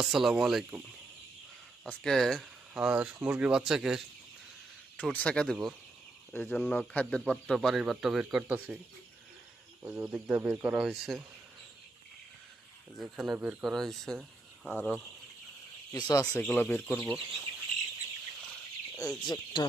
আসসালামু আলাইকুম। আজকে আর মুরগির বাচ্চাকে ঠোঁট সেঁকা দিব, এই জন্য খাদ্যের পাত্র পানির পাত্র বের করতেছি। ওই যে ওদিক দিয়ে বের করা হয়েছে, যেখানে বের করা হয়েছে আরও কিছু আছে, এগুলো বের করব। এই যে একটা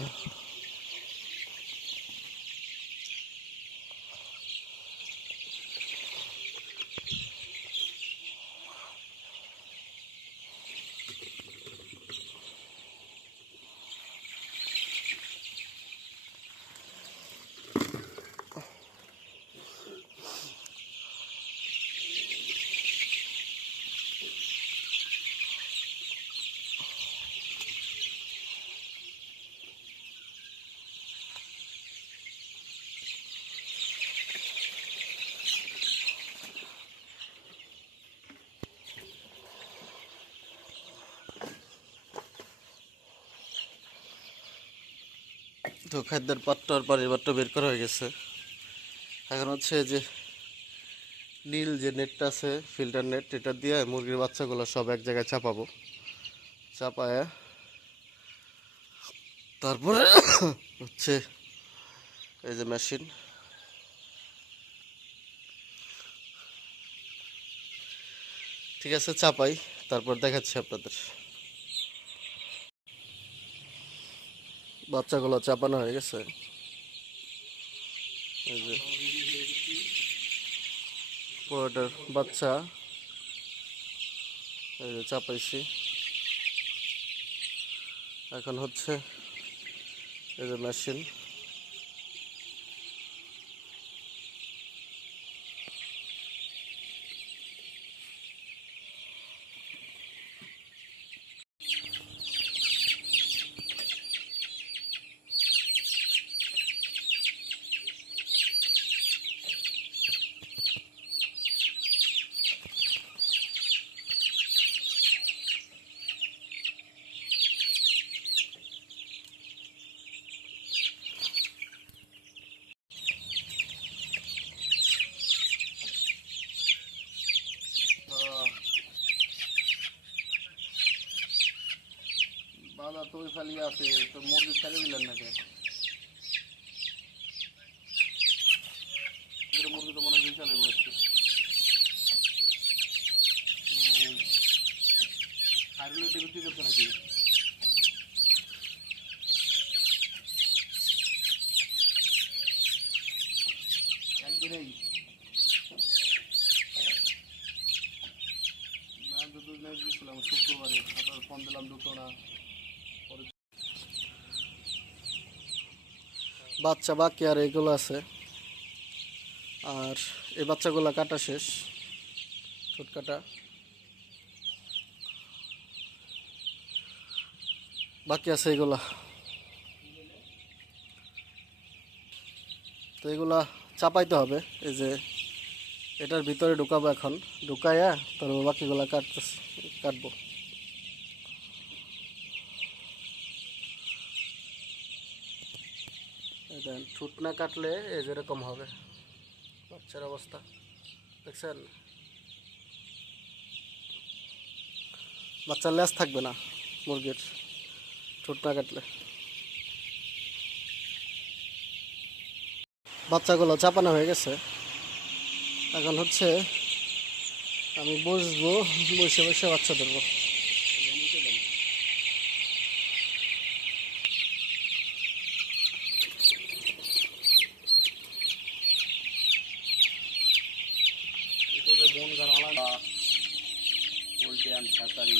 তো খাদ্যের পাত্র আর পানির পাত্র বের করা হয়ে গেছে। এখন হচ্ছে যে নীল যে নেটটা আছে, ফিল্টার নেট, এটা দিয়ে মুরগির বাচ্চাগুলো সব এক জায়গায় চাপাবো। চাপায় তারপরে হচ্ছে এই যে মেশিন, ঠিক আছে চাপাই, তারপর দেখাচ্ছি আপনাদের। বাচ্চাগুলো চাপানো হয়ে গেছে, এই যে পুরোটার বাচ্চা এই যে চাপাইছি। এখন হচ্ছে এই যে মেশিন, বাধা তো ওই খালি আছে, তো মুরগি ছেড়ে দিলেন নাকি? মুরগি তো মনে হয় বিশালে বসছে। হাইড্রোলিক বিক্রি করছে নাকি? একদিনেই না, দুদিন গেছিলাম শুক্রবারে, আপনার ফোন দিলাম দুটো না। বাচ্চা বাকি আর এইগুলো আছে, আর এই বাচ্চাগুলো কাটা শেষ, ঠোঁট কাটা বাকি আছে এগুলা। তো এগুলা চাপাইতে হবে, এই যে এটার ভিতরে ঢুকাবো, এখন ঢুকাইয়া তারপর বাকিগুলা কাটবো। দেন ঠোঁট না কাটলে এই যেরকম হবে বাচ্চার অবস্থা, দেখছেন? বাচ্চার লেজ থাকবে না মুরগির, ঠোঁট না কাটলে। বাচ্চাগুলো চাপানো হয়ে গেছে, এখন হচ্ছে আমি বসবো, বসে বসে বাচ্চা ধরবো। বন গাড়ালা পোল্ট্রি অ্যান্ড হ্যাচারি।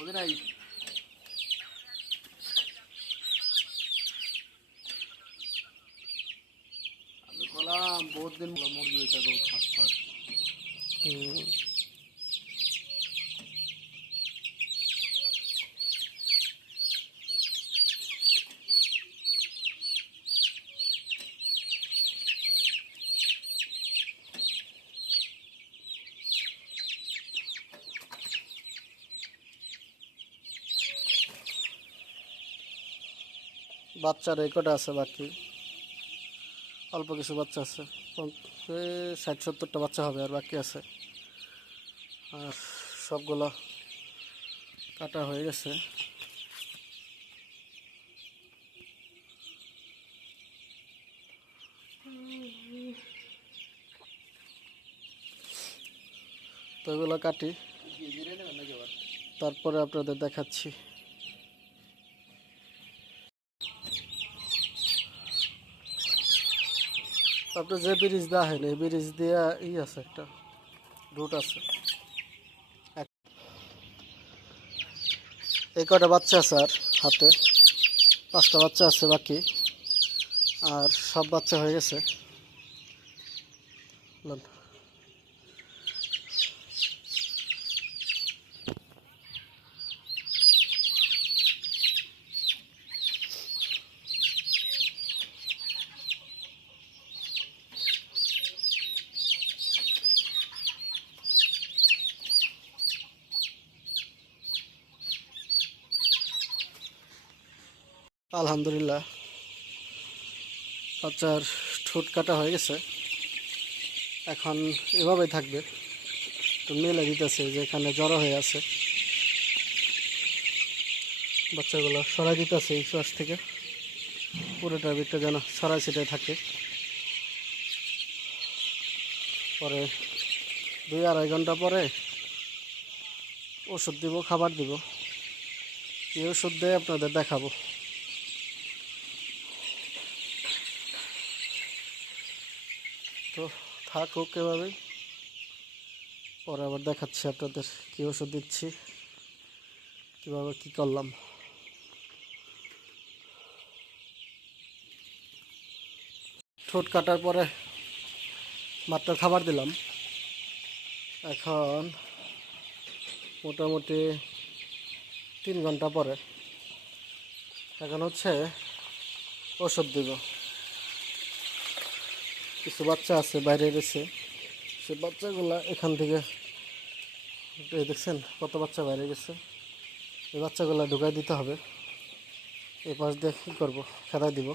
বুঝি নাই। আমি বললাম বহুত দিন মুরগি ওইটা তো ফাঁস। বাচ্চার এই কটা আছে, বাকি অল্প কিছু বাচ্চা আছে, 60-70টা বাচ্চা হবে আর বাকি আছে। আর সবগুলো কাটা হয়ে গেছে। তো এগুলো কাটি, তারপরে আপনাদের দেখাচ্ছি। আপনি যে ব্রিজ দেওয়া হয়নি, এই ব্রিজ দিয়ে আছে, একটা রুট আছে। এই কটা বাচ্চা আছে আর হাতে 5টা বাচ্চা আছে বাকি, আর সব বাচ্চা হয়ে গেছে। আলহামদুলিল্লাহ বাচ্চার ঠোঁট কাটা হয়ে গেছে, এখন এভাবেই থাকবে। তো মেলে দিতেছে যেখানে জড়ো হয়ে আছে, বাচ্চাগুলো সরাই দিতেছে এই শ্বাস থেকে, পুরোটা বিটটা যেন ছড়াই ছিটাই থাকে। পরে 2-2.5 ঘন্টা পরে ওষুধ দিব, খাবার দিব। এই ওষুধ দিয়ে আপনাদের দেখাবো। তো থাকুক এভাবেই, পরে আবার দেখাচ্ছি আপনাদের কী ওষুধ দিচ্ছি, কীভাবে কী করলাম। ঠোঁট কাটার পরে মাত্র খাবার দিলাম, এখন মোটামুটি 3 ঘন্টা পরে এখন হচ্ছে ওষুধ দিব। কিছু বাচ্চা আছে বাইরে গেছে, সে বাচ্চাগুলা এখান থেকে দেখছেন কত বাচ্চা বাইরে গেছে, এই বাচ্চাগুলো ঢুকাই দিতে হবে। এই পাশ দিয়ে কী করবো, খেদাই দিব।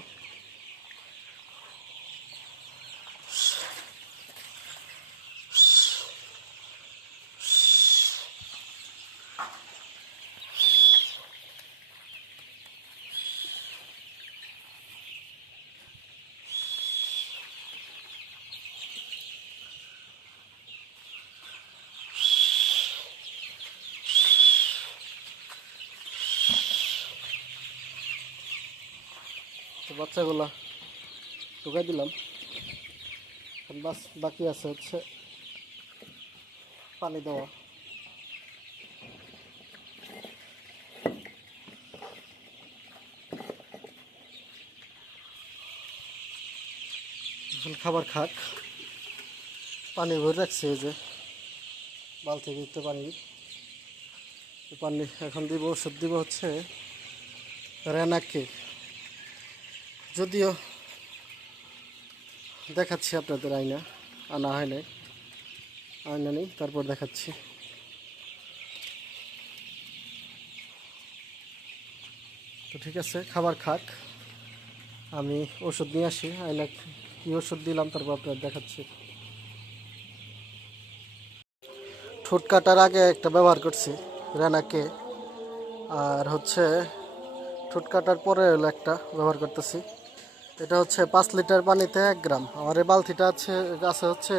তো বাচ্চাগুলা ঢুকাই দিলাম, বাস বাকি আছে হচ্ছে পানি দেওয়া। এখন খাবার খাক, পানি ভরে রাখছে এই যে বালতি দিতে পানি এখন দিব। ওষুধ দিব হচ্ছে রেনাকে, যদিও দেখাচ্ছি আপনাদের আনা হয় নাই, আয়না নেই, তারপর দেখাচ্ছি। তো ঠিক আছে, খাবার খাক, আমি ওষুধ নিয়ে আসি। আয়না কী ওষুধ দিলাম তারপর আপনাদের দেখাচ্ছি। ঠোঁট কাটার আগে একটা ব্যবহার করছি রেনাকে, আর হচ্ছে ঠোঁট কাটার পরে হলো একটা ব্যবহার করতেছি। এটা হচ্ছে 5 লিটার পানিতে 1 গ্রাম। আমার এই বালতিটা আছে হচ্ছে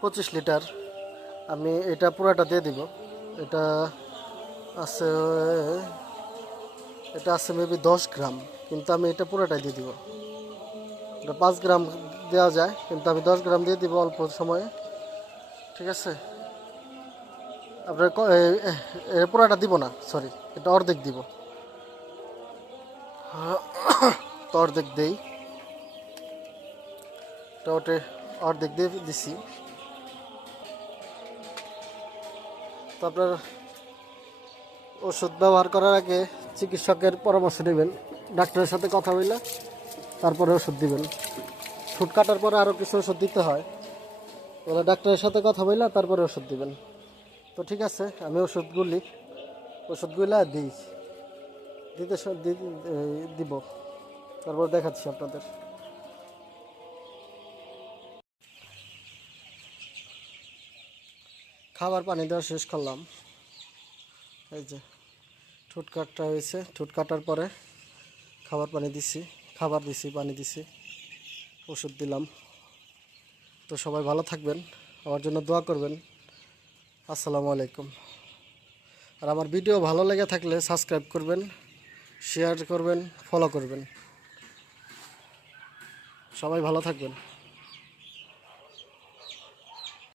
25 লিটার। আমি এটা পুরোটা দিয়ে দিব। এটা আছে মেবি 10 গ্রাম, কিন্তু আমি এটা পুরোটাই দিয়ে দিব। এটা 5 গ্রাম দেওয়া যায়, কিন্তু আমি 10 গ্রাম দিয়ে দিব অল্প সময়ে। ঠিক আছে, আপনার পুরাটা দিব না, সরি, এটা অর্ধেক দিব। তো অর্ধেক দেই, তো ওটা অর্ধেক দিয়ে দিছি। তো আপনার ওষুধ ব্যবহার করার আগে চিকিৎসকের পরামর্শ নেবেন, ডাক্তারের সাথে কথা বললে তারপরে ওষুধ দিবেন। ঠোঁট কাটার পরে আরও কিছু ওষুধ দিতে হয়, বলে ডাক্তারের সাথে কথা বললে তারপরে ওষুধ দিবেন। তো ঠিক আছে, আমি ওষুধগুলা দিই, দিব, তারপর দেখাচ্ছি আপনাদের। খাবার পানি দেওয়া শেষ করলাম, এই যে ঠোঁট কাটা হয়েছে, ঠোঁট কাটার পরে খাবার পানি দিছি, খাবার দিছি, পানি দিছি, ওষুধ দিলাম। তো সবাই ভালো থাকবেন, আমার জন্য দোয়া করবেন। আসসালামু আলাইকুম। আর আমার ভিডিও ভালো লেগে থাকলে সাবস্ক্রাইব করবেন, শেয়ার করবেন, ফলো করবেন। সবাই ভালো থাকবেন।